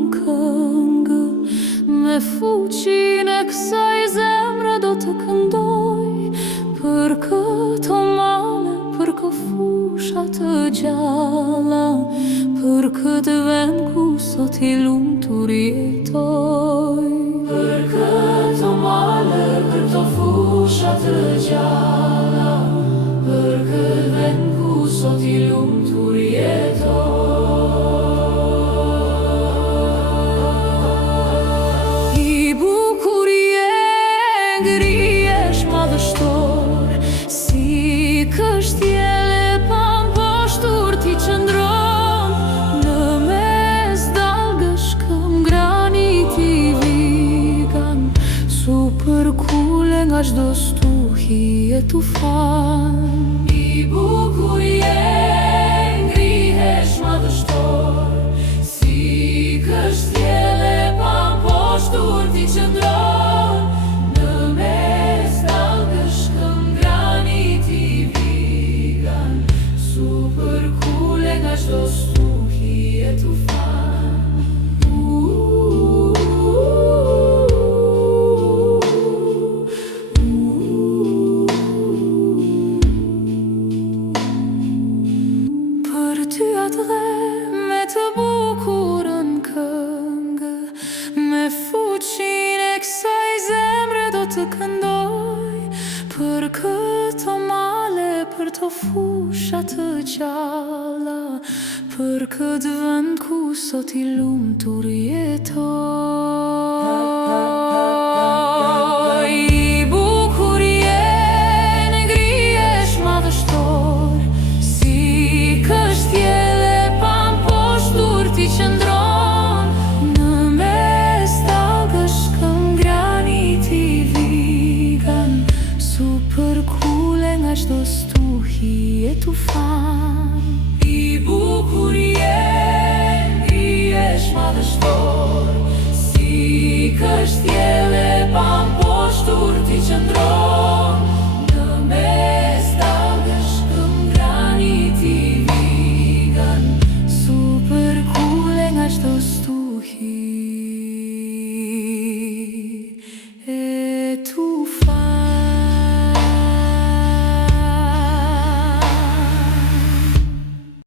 në këngë. Me fuqinë e kësaj zemre do të këndoj për këto male, për këto fusha të gjalla, për këtë vend ku sot i lumtur jetoj. Për këto male, për këto fusha të gjalla, për këtë vend ku sot i lumtur jetoj. I bukur je, ngrihesh madhështor, si kështjele pa mposhtur ti qëndron. Në mes dalgësh këm graniti vigan, super kule nga çdo stuhi e tufan. I bukur je, ngrihesh madhështor, si kështjele pa mposhtur ti qëndron. Në mes dalgësh këm graniti vigan, super kule nga çdo stuhi e tufan. Për ty atëre me të bukurën këngë, me fuqinë e kësaj zemre do të këndoj. Për këto male, për të fusha të gjalla, për këtë vend ku sot i lumtur